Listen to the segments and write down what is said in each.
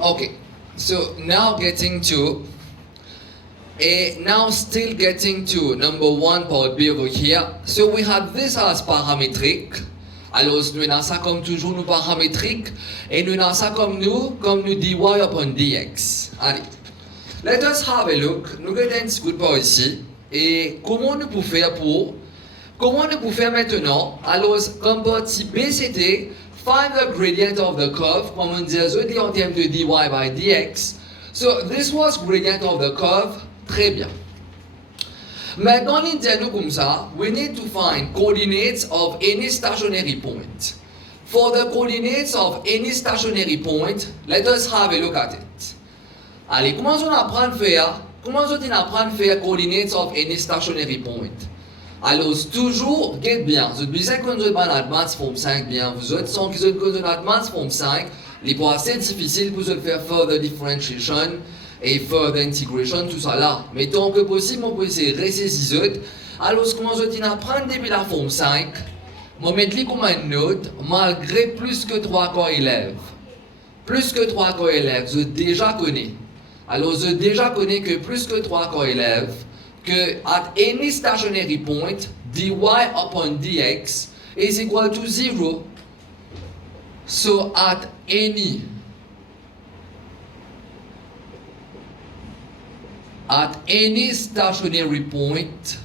Okay, so now still getting to number one part B over here. So we have this as paramétrique. Alors nous avons ça comme toujours nous paramétrique et nous avons ça comme nous dy upon dx. Allez, let us have a look. Nous allons un petit coup de part ici et comment nous pouvons faire maintenant. Alors comme partie B c'était find the gradient of the curve, comme on dit en termes de dy by dx. So this was gradient of the curve. Très bien. Maintenant, il dit nous comme ça, we need to find coordinates of any stationary point. For the coordinates of any stationary point, let us have a look at it. Allez, comment on apprend à faire coordinates of any stationary point? Alors, toujours, get bien. Vous avez besoin qu'on ait advanced form 5 bien. Vous autres, sans qu'ils aient advanced form 5, il est assez difficile pour faire further differentiation et further integration, tout ça là. Mais tant que possible, on peut essayer de ressaisir. Alors, comment je apprendre depuis la forme 5, je vais mettre comme une note, malgré plus que 3 corps élèves. Plus que 3 corps élèves, je déjà connais. Alors, je déjà connais que plus que 3 corps élèves, que at any stationary point, dy upon dx is equal to 0. So, at any stationary point,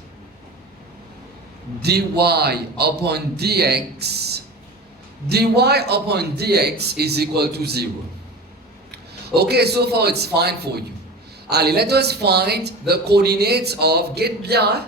dy upon dx is equal to 0. Okay, so far it's fine for you. Allez, let us find the coordinates of, get bien,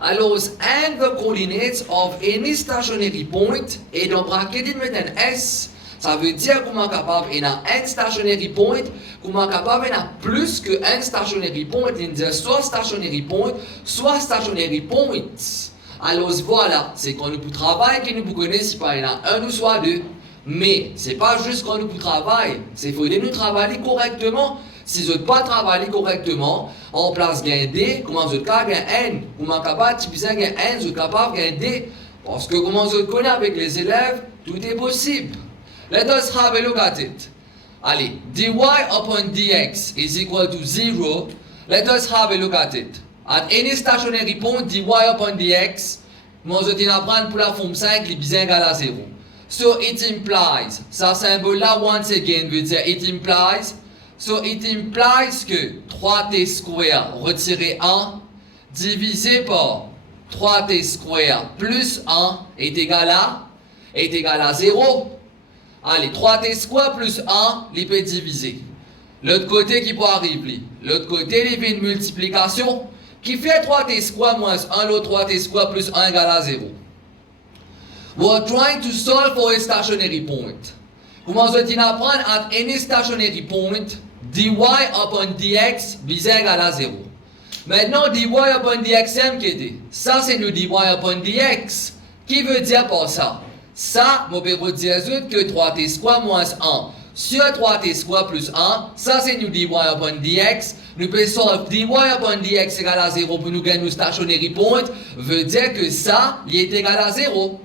alors, and the coordinates of any stationary point, et dans bracket, il met un S. Ça veut dire qu'on est capable d'avoir un stationary point, qu'on est capable d'avoir plus qu'un stationary point, c'est-à-dire soit stationary point, soit stationary points. Alors voilà, c'est quand nous pouvons travailler que nous pouvons connaître si pas il y en a un ou soit deux. Mais ce n'est pas juste quand nous pouvons travailler, c'est qu'il faut nous travailler correctement. Si vous ne pas travailler correctement, en place d'un D, comment vous êtes capable d'un N, comment vous êtes capable de typiser un N, vous êtes capable d'un D. Parce que comment vous connaissez avec les élèves, tout est possible. Let us have a look at it. Allez, dy upon dx is equal to 0. Let us have a look at it. At any stationary point, dy upon dx, moi je tiens à prendre pour la forme 5, il est bien égal à 0. So it implies, ça symbole là, once again, veut dire it implies. So it implies que 3t square retiré 1 divisé par 3t square plus 1 est égal à 0. Allez, 3t square plus 1, il peut diviser. L'autre côté qui peut arriver, l'autre côté, il fait une multiplication qui fait 3t square moins 1, l'autre 3t square plus 1 égale à 0. We are trying to solve for a stationary point. Comment je apprendre at any stationary point, dy upon dx égal à 0. Maintenant, dy upon dx, ça c'est nous dy upon dx. Qui veut dire par ça? Ça, je peux dire que 3t square moins 1 sur 3t square plus 1, ça c'est nous dy upon dx. Nous pouvons solve dy upon dx égale à 0 pour nous gagner nos stationary point, veut dire que ça, il est égal à 0.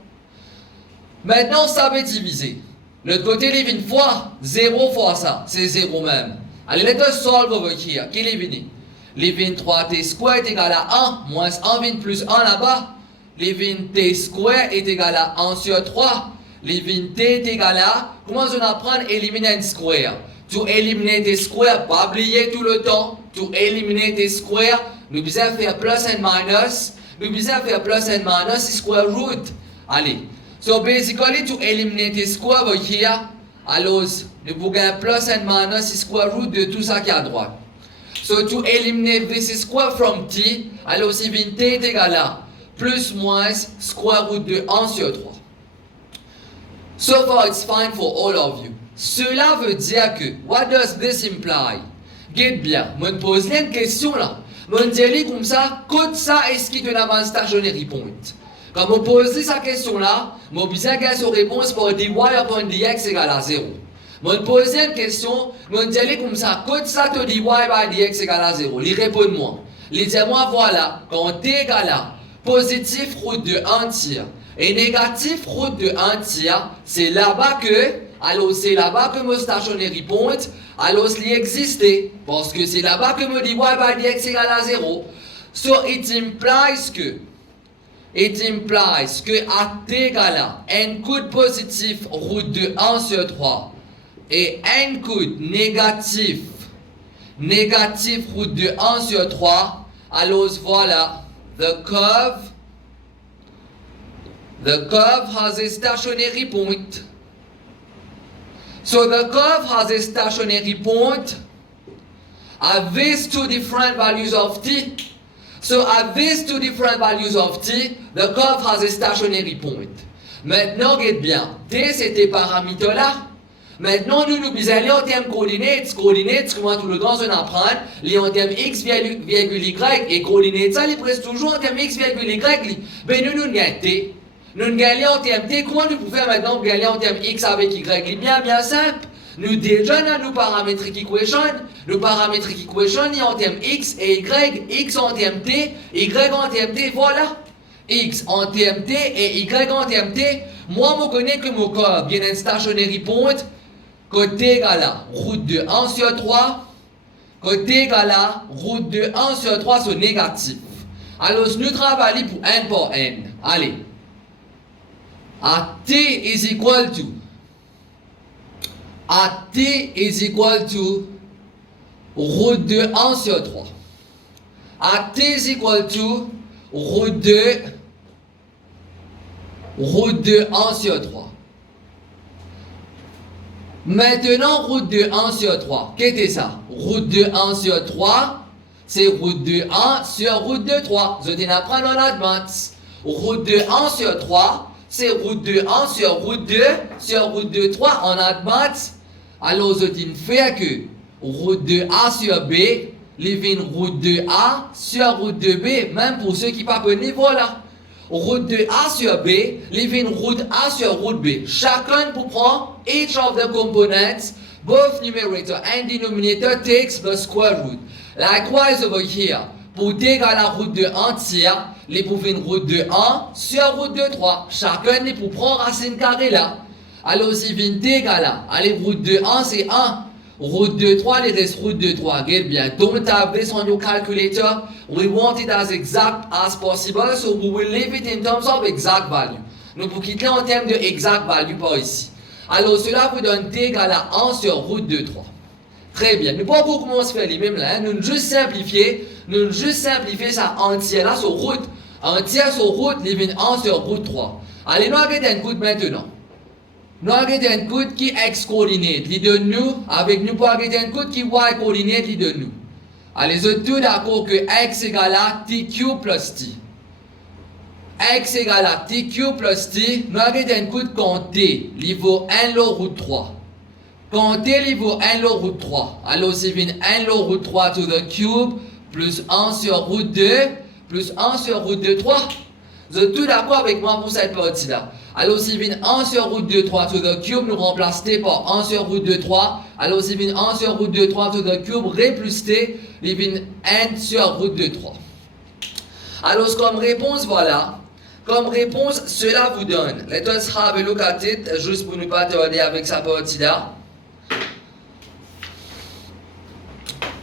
Maintenant, ça veut diviser. L'autre côté, il est une fois, 0 fois ça, c'est 0 même. Allez, let us solve over here. Qui est venu? Les 23t square est égal à 1, moins 1 vient plus 1 là-bas. Les 20t square est égal à 1 sur 3. Les 20t est égal à, comment on apprend à éliminer un square? To éliminer des squares, pas oublier tout le temps. To éliminer des squares, nous besoin faire plus and minus. Nous besoin faire plus and minus square root. Allez. So basically, to eliminate the square over here, alors, nous pouvons plus and minus square root de tout ça qui est à droite. So to eliminate this square from t, alors si 20t est égal à plus moins square root de 1 sur 3. So far it's fine for all of you. Cela veut dire que, what does this imply? Get bien, je me pose une question là. Je me dis comme ça, code ça est-ce qu'il te donne un stationary point? Quand je pose cette question-là, je vais besoin de sa réponse pour dy upon dx égale à 0. Je me pose une question, je me dis comme ça, code ça te dy by dx égale à 0. Il répond-moi. Il dit moi voilà, quand t égale à positif root de 1 tiers, Et négatif route de 1 tiers, c'est là-bas que, alors c'est là-bas que mon stationary point, alors il existe, parce que c'est là-bas que me dit y by dx égale à 0. So it implies que à t égale à n coude positif route de 1 sur 3 et n coude négatif route de 1 sur 3, alors voilà, the curve has a stationary point. So the curve has a stationary point at these two different values of t. So at these two different values of t, the curve has a stationary point. Maintenant, regarde bien, t c'était paramètre-là. Maintenant, nous aller en termes coordinates. Coordinates, comment tout le temps on apprend, les en termes x, virgule y, et coordinates, ça, les presque toujours en termes x, virgule y. Ben nous gagnons t. Nous gagnons en termes t. Comment nous pouvons faire maintenant pour gagner en termes x avec y? Bien simple. Nous déjà dans nos parametric equation. Nos parametric equation, il y a en termes x et y. X en termes t, y en termes t, voilà. X en termes t et y en termes t. Moi, je connais que mon curve vient d'un stationary point. Côté égal à route de 1 sur 3. Côté égal à route de 1 sur 3 sur négatif. Alors, nous travaillons pour n par n. Allez. At t is equal to route de 1 sur 3. At t is equal to route de 1 sur 3. Maintenant, route de 1 sur 3. Qu'est-ce que ça? Route de 1 sur 3, c'est route de 1 sur route de 3. Je t'en apprends dans l'advance. Route de 1 sur 3, c'est route de 1 sur route de 3 en advance. Alors, je t'en fais que route de A sur B, les route de A sur route de B, même pour ceux qui ne pas connaissent, voilà. Route de A sur B, les route A sur route B. Chacun pour prendre each of the components, both numerator and denominator takes the square root. Likewise over here, pour t égale à route de 1 tiers, les pour une route de 1 sur route de 3. Chacun est pour prendre racine carrée là. Alors si vient t égale à, allez, route de 1 c'est 1. Route de 3, les reste route de 3. Regarde bien. Don't have this on your calculator. We want it as exact as possible, so we will leave it in terms of exact value. Nous pour quitter en termes de exact value par ici. Alors cela vous donne t égale à 1 sur route de 3. Très bien. Nous ne pouvons pas commencer à faire les mêmes là. Nous juste simplifier ça entière là sur route. Entière sur route, les 1 sur route 3. Allez, nous regardons un coup maintenant. Nous avons un code qui est x coordinate, les de nous, avec nous pour avoir un code qui est y coordinate, les de nous. Allez, vous êtes tous d'accord que x égale à tq plus t. X égale à tq plus t, nous avons un code compté, niveau 1 la route 3. Compté niveau 1 la route 3. Alors, c'est 1 la route 3 to the cube, plus 1 sur route 2, plus 1 sur route 2, 3. Vous êtes tous d'accord avec moi pour cette partie-là. Alors, si vient 1 sur route 2, 3 to the cube, nous remplaçons t par 1 sur route 2, 3. Alors, si vient 1 sur route 2, 3 to the cube, ré plus t, il vient n sur route 2, 3. Alors, comme réponse, voilà. Comme réponse, cela vous donne. Let us have a look at it, juste pour ne pas tarder avec sa partie-là.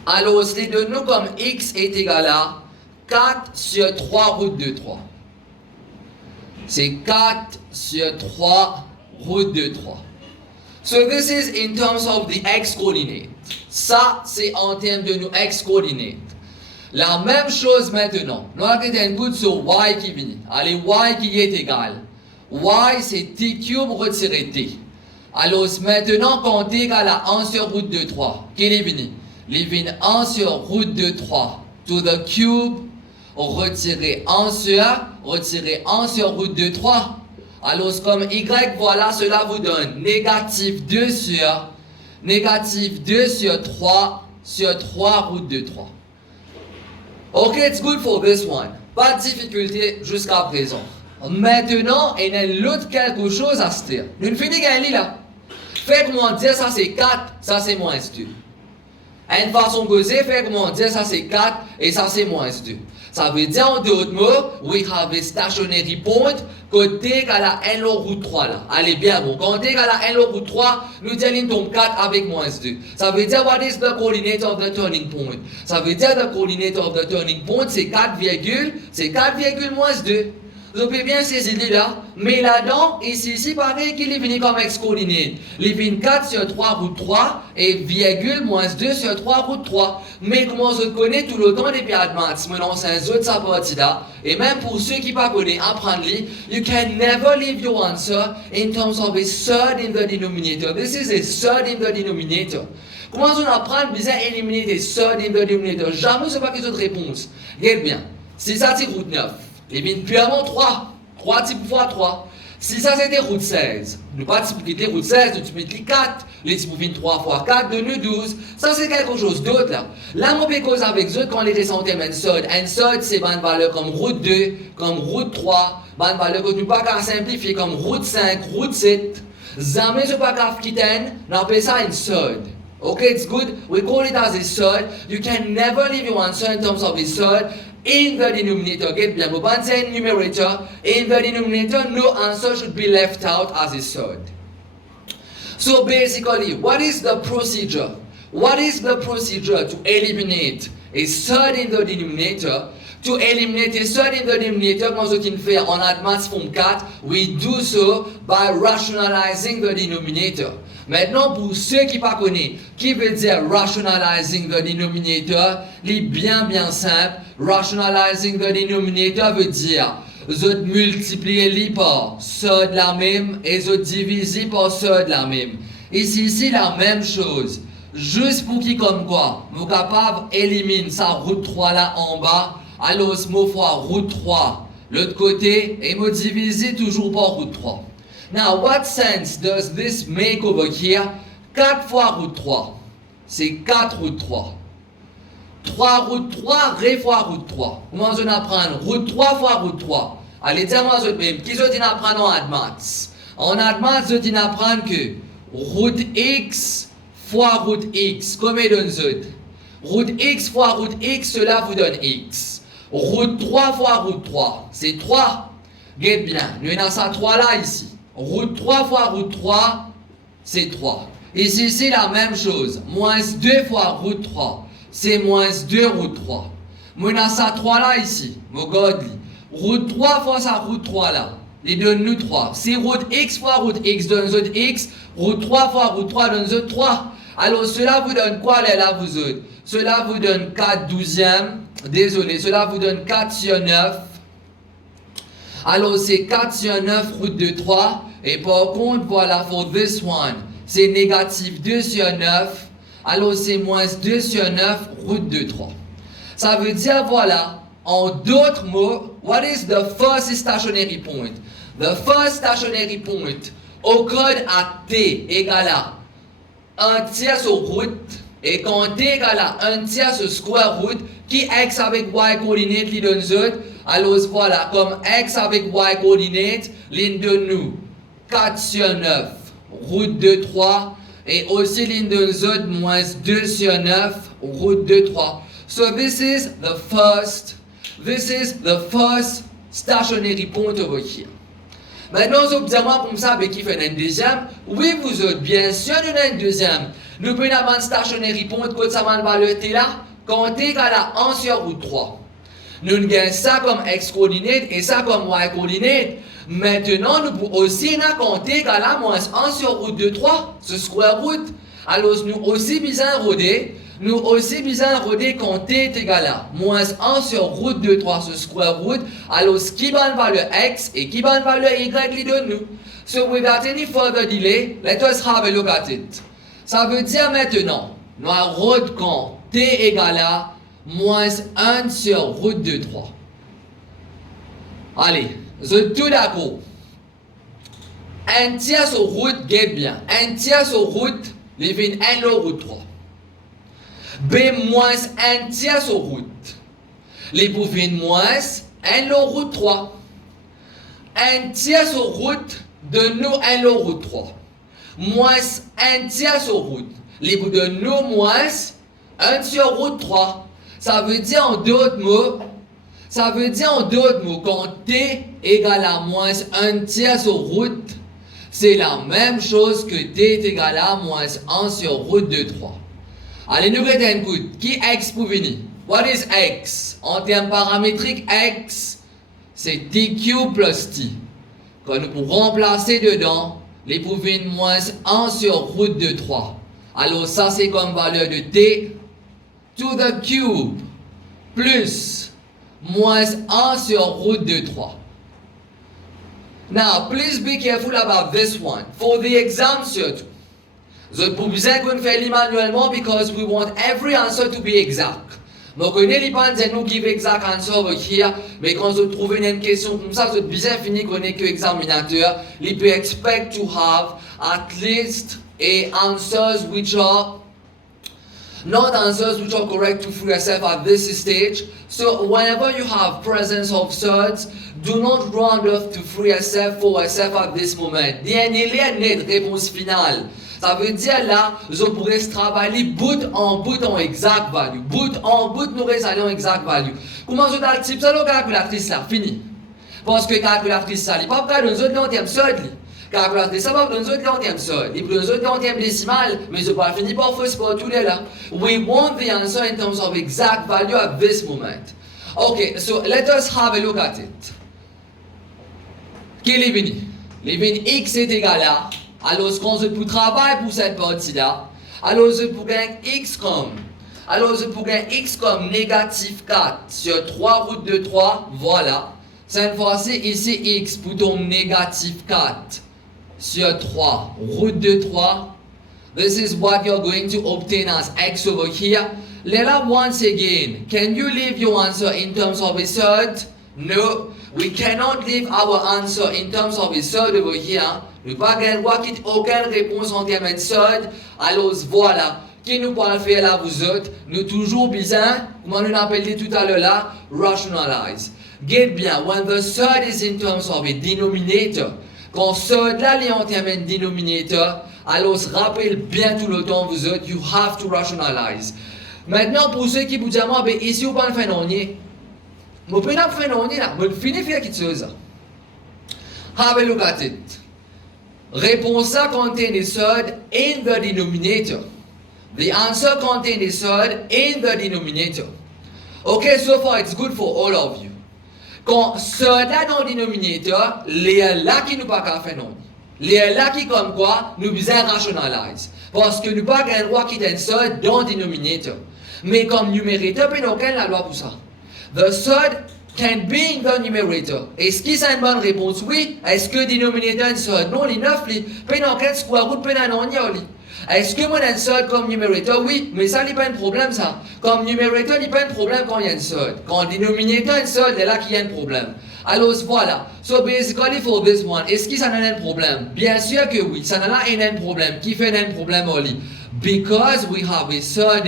Alors, c'est de nous comme x est égal à 4 sur 3 route 2, 3. C'est 4 sur 3 route de 3. So this is in terms of the x coordinate. Ça, c'est en termes de nos x coordinate. La même chose maintenant. Nous avons un coup sur y qui vient. Allez, y qui est égal. Y, c'est t cube retiré t. Alors maintenant, quand t égale à 1 sur route de 3, qu'est-ce qui est venu? Il vient 1 sur route de 3 to the cube. Retirer 1 sur route de 3. Alors, comme y, voilà, cela vous donne négatif 2 sur 3 route de 3. Ok, it's good for this one. Pas de difficulté jusqu'à présent. Maintenant, il y a l'autre quelque chose à se dire. Nous finissons gagner là. Faites-moi dire ça c'est 4, ça c'est moins 2. Une façon que c'est fait, comment dire, ça c'est 4 et ça c'est moins 2. Ça veut dire en d'autres mots, we have a stationary point, que t égale à 1 le route 3 là. Allez bien bon, quand t égale à 1 le route 3, nous disons tombe 4 avec moins 2. Ça veut dire, what is the coordinate of the turning point? Ça veut dire, the coordinate of the turning point, c'est 4, c'est 4, moins 2. Vous pouvez bien saisir là, mais là-dedans, ici, pareil qu'il est venu comme ex-coordinate. Il vient 4 sur 3 route 3 et virgule moins 2 sur 3 route 3. Mais comment on connaît tout le temps depuis advanced, maintenant c'est un autre sa partie là. Et même pour ceux qui ne connaissent pas, apprendre-les, you can never leave your answer in terms of a third in the denominator. This is a third in the denominator. Comment on apprend bien éliminer des third in the denominator? Jamais ce n'est pas question de réponse. Regarde bien, si ça c'est route 9. Et bien, purement 3. 3 types fois 3. Si ça c'était route 16, nous pas type route 16, nous multiplies 4. Les types viennent 3 fois 4, donne 12. Ça c'est quelque chose d'autre là. Là, on peut causer avec eux quand les ressentés un sod. Un sod, c'est une valeur comme route 2, comme route 3. Une valeur que nous pas qu'à simplifier comme route 5, route 7. Jamais ce pas qu'à quitter, on appelle ça un sod. Okay, it's good. We call it as a sod. You can never leave your answer in terms of a sod. In the denominator, get bien, but in numerator, in the denominator, no answer should be left out as a third. So basically, what is the procedure? What is the procedure to eliminate a third in the denominator? To eliminate a third in the denominator, quand on fait en advanced form 4, we do so by rationalizing the denominator. Maintenant, pour ceux qui ne connaissent pas, qui veut dire rationalizing the denominator, c'est bien simple. Rationalizing the denominator veut dire, je multiplier par ça de la même et je diviser par ça de la même. Ici, la même chose. Juste pour qui comme quoi, vous êtes capable d'éliminer sa route 3 là en bas, alors ce mot fois route 3 l'autre côté et me diviser toujours par route 3. Now, what sense does this make over here? 4 fois route 3. C'est 4 route 3. 3 route 3, ré fois route 3. Comment on apprend? Route 3 fois route 3. Allez, dis-moi ce même. Qui se dit apprendre en advance? En advance, je dis apprendre que route X fois route X. Combien donne ça? Route X fois route X, cela vous donne X. Route 3 fois route 3. C'est 3. Regarde bien. Nous avons ça 3 là ici. Route 3 fois route 3, c'est 3. Ici, c'est la même chose. Moins 2 fois route 3, c'est moins 2 route 3. Moi, on a ça 3 là ici. Mon God, route 3 fois sa route 3 là. Il donne nous 3. Si route X fois route X donne nous X, route 3 fois route 3 donne nous 3. Alors, cela vous donne quoi là, vous autres? Cela vous donne 4 douzièmes. Désolé, cela vous donne 4 sur 9. Alors, c'est 4 sur 9 route de 3. Et par contre, voilà, for this one, c'est négatif 2 sur 9. Alors, c'est moins 2 sur 9 route de 3. Ça veut dire, voilà, en d'autres mots, what is the first stationary point? The first stationary point occurred à t égale à 1 tiers sur route. Et quand t égale à 1 tiers sur square root, qui x avec y coordinate lui donne z, alors voilà, comme x avec y coordinate, l'une donne nous 4 sur 9, route de 3, et aussi l'une donne z moins 2 sur 9, route de 3. So this is the first stationary point over here. Maintenant, vous observez comme ça, avec qui fait un deuxième. Oui, vous êtes bien sûr, nous avons un deuxième. Nous pouvons avoir un stationary point, quand ça va valeur t là, quand t égale à 1 sur route 3. Nous avons ça comme x coordinate et ça comme y coordinate. Maintenant, nous pouvons aussi quand t égale à moins 1 sur route de 3, ce square root. Alors, nous aussi besoin roder. Nous aussi besoin roder quand t est égal à moins 1 sur route de 3 sur square root. Alors, ce qui va valeur x et qui va valeur y les donne nous. So, without any further delay, let us have a look at it. Ça veut dire maintenant, nous avons quand t égale à moins 1 sur route de 3. Allez, vous êtes tout d'accord. Un tiers sur route, guette bien. Un tiers sur route, les vins 1 sur route 3. B moins 1 tiers sur route. Les bouvines moins 1 sur route 3. 1 tiers sur route, de nous 1 sur route 3. Moins 1 tiers sur route. Les bouts de nous moins 1 sur route 3. Ça veut dire en d'autres mots, quand t égale à moins 1 tiers sur route, c'est la même chose que t est égal à moins 1 sur route de 3. Allez, nous mettons un coup. Qui x pour venir? What is x? En termes paramétriques, x, c'est t cube plus t. Quand nous pouvons remplacer dedans, les pour venir moins 1 sur route de 3. Alors ça, c'est comme valeur de t to the cube plus moins 1 sur route de 3. Now, please be careful about this one. For the exam surtout. Vous pouvez besoin qu'on fait manuellement because we want every answer to be exact. Donc, on n'est pas en train de nous give exact answer over here, mais quand vous trouvez une question comme ça, vous êtes bien fini qu'on est que examinateur, il peut expect to have at least answers which are not answers which are correct to free yourself at this stage. So whenever you have presence of surds, do not round off to free yourself for yourself at this moment. Il y a une réponse finale. Ça veut dire là, vous pourrez travailler bout en exact value. Bout en bout, nous allons exact value. Comment vous allez type ça, la calculatrice là, fini. Parce que calculatrice ça, il n'y a pas de nous autres long terme surd. Calculatrice ça va nous autres long terme surd. Il peut nous autres long terme décimal, mais je pas fini par faire pour tous les là. We want the answer in terms of exact value at this moment. Okay, so let us have a look at it. Quel est venu? Les venu x est égal à, alors quand je pour travailler pour cette partie-là, alors je pour gagner x comme négatif 4 sur 3 route de 3, voilà. Cette fois-ci, ici x pour ton négatif 4 sur 3 route de 3. This is what you're going to obtain as x over here. Lela, once again, can you leave your answer in terms of a third? No, we cannot leave our answer in terms of a third over here. Nous pas gagner aucune réponse en termes de third. Alors voilà, qui nous peut faire là vous autres? Nous toujours besoin, comment nous l'appelons tout à l'heure là, rationalize. Get bien, when the third is in terms of a denominator, quand third là est en termes de denominator, alors rappelez bien tout le temps vous autres, you have to rationalize. Maintenant pour ceux qui vous disent moi, ben ici vous pas le faire non ni. Vous pouvez pas faire non ni là, vous finissez faire quelque chose. Have a look at it. Réponse A contain a third in the denominator. The answer contains a third in the denominator. Okay, so far it's good for all of you. Quand third là dans le denominator, les là qui nous pas qu'à faire non. Les là qui comme quoi nous besoin rationalize. Parce que nous pas qu'un droit qui est un third dans le denominator. Mais comme numérateur, puis nous aucune la loi pour ça. The third can be in the numerator. Est-ce que c'est une bonne réponse? Oui. Est-ce que denominator est third? Non, les 9, puis nous aucun square root, puis nous aucun. Est-ce que moi j'ai un third comme numerator? Oui, mais ça n'est pas un problème ça. Comme numerator, il n'y a pas un problème quand il y a un third. Quand denominator est un third, c'est là qu'il y a un problème. Alors voilà. So basically for this one, est-ce que ça n'a un problème? Bien sûr que oui, ça n'a un problème. Qui fait un problème Oli? Because we have a third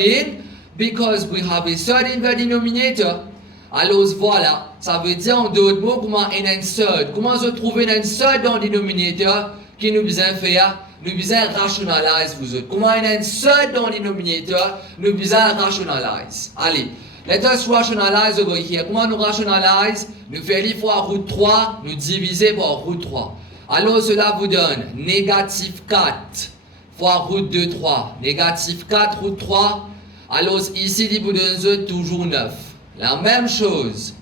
in the denominator. Alors voilà, ça veut dire en d'autres mots comment un third. Comment se trouver un third dans le denominator qui nous besoin faire? Nous besoin rationalize vous autres. Comment un third dans le denominator? Nous besoin rationalize. Allez, let us rationalize over here. Comment nous rationalize? Nous faisons fois route 3, nous diviser par route 3. Alors cela vous donne négatif 4 fois route de 3. Négatif 4 route 3. Alors ici, il vous donne toujours 9. La même chose.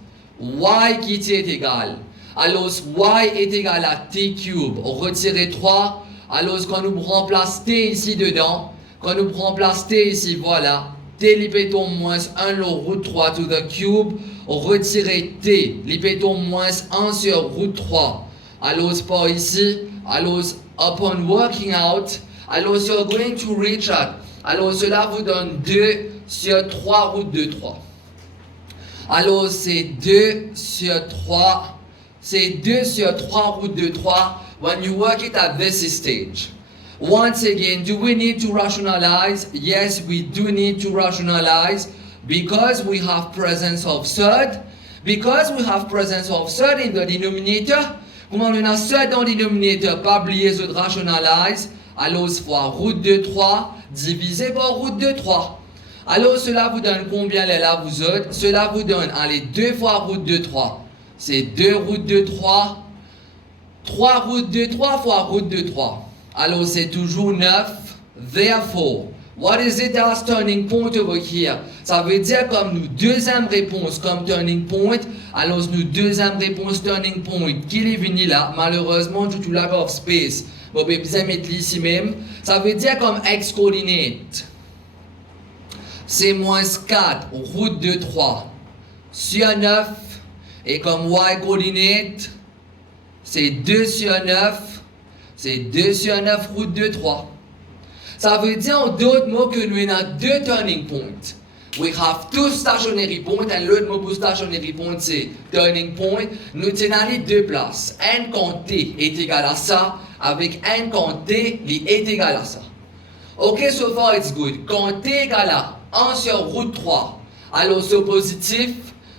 Y qui est égal. Alors y est égal à t cube. On retire 3. Alors quand nous remplaçons t ici dedans, voilà, t l'hypéton moins 1 le route 3 to the cube, on retire t, l'hypéton moins 1 sur route 3. Alors par ici, alors upon working out, alors you're going to reach at, alors cela vous donne 2 sur 3 route de 3. Alors c'est 2 sur 3, route de 3. When you work it at this stage. Once again, do we need to rationalize? Yes, we do need to rationalize because we have presence of third. Because we have presence of third in the denominator. Comment on a third dans le denominator? Pas oublier de rationalize. Alors, fois route de 3 divisé par route de 3. Alors, cela vous donne combien les là, vous autres? Cela vous donne, allez, 2 fois route de 3. C'est 2 routes de 3. 3 routes de 3 fois route de 3. Alors, c'est toujours 9. Therefore, what is it as turning point over here? Ça veut dire comme nous, deuxième réponse comme turning point. Alors, nous, deuxième réponse turning point. Qui est venu là? Malheureusement, tout lack of space. Bon, ben, bien mettre ici même. Ça veut dire comme x coordinate. C'est moins 4, route de 3, sur 9, et comme y coordinate, c'est 2 sur 9, c'est 2 sur 9, route de 3. Ça veut dire en d'autres mots que nous avons 2 turning points. We have 2 stationary points, et l'autre mot pour stationary point c'est turning point. Nous tenons les 2 places. N quand t est égal à ça, avec n quand t est égal à ça. Ok, so far it's good. Quand t est égal à 1 sur route 3, alors c'est positif,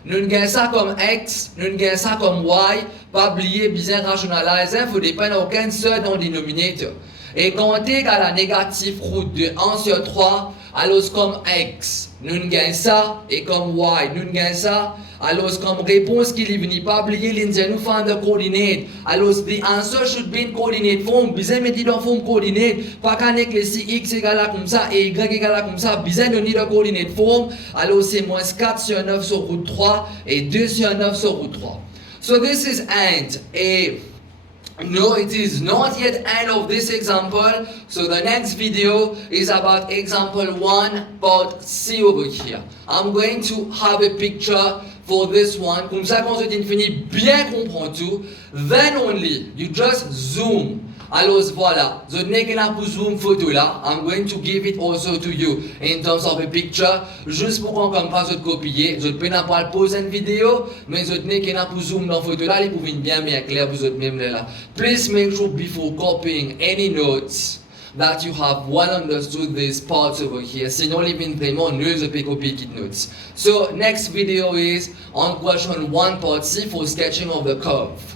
nous gagnons ça comme x, nous gagnons ça comme y, pas oublier bien rationaliser, il faut dépendre aucun seul dans le dénominateur. Et quand t est égal à négatif route de 1 sur 3, alors c'est comme x, nous gagnons ça, et comme y, nous gagnons ça, alors c'est comme réponse qui est venue, pas oublier l'indienne nous find the coordinate. Alors the answer should be in coordinate form, bien mettre dans forme coordinate, pas qu'un si x égale à comme ça et y égale à comme ça, bien donner la coordinate form, alors c'est moins 4 sur 9 sur route 3 et 2 sur 9 sur route 3. So this is end. Et no, it is not yet end of this example. So the next video is about example 1, part C over here. I'm going to have a picture for this one. Comme ça, quand vous êtes fini, bien comprendre tout. Then only, you just zoom. Alors voilà, vous n'avez qu'à pour zoom photo là. I'm going to give it also to you in terms of a picture. Juste pour qu'on comme pas vous copier. Vous n'avez pas le poser une vidéo, mais vous n'avez qu'à pour zoom dans photo là, les pouvez bien clair vous autres même là. Please make sure before copying any notes that you have well understood these parts over here. Sinon, les vraiment nul de copier kit notes. So next video is on question 1 part C for sketching of the curve.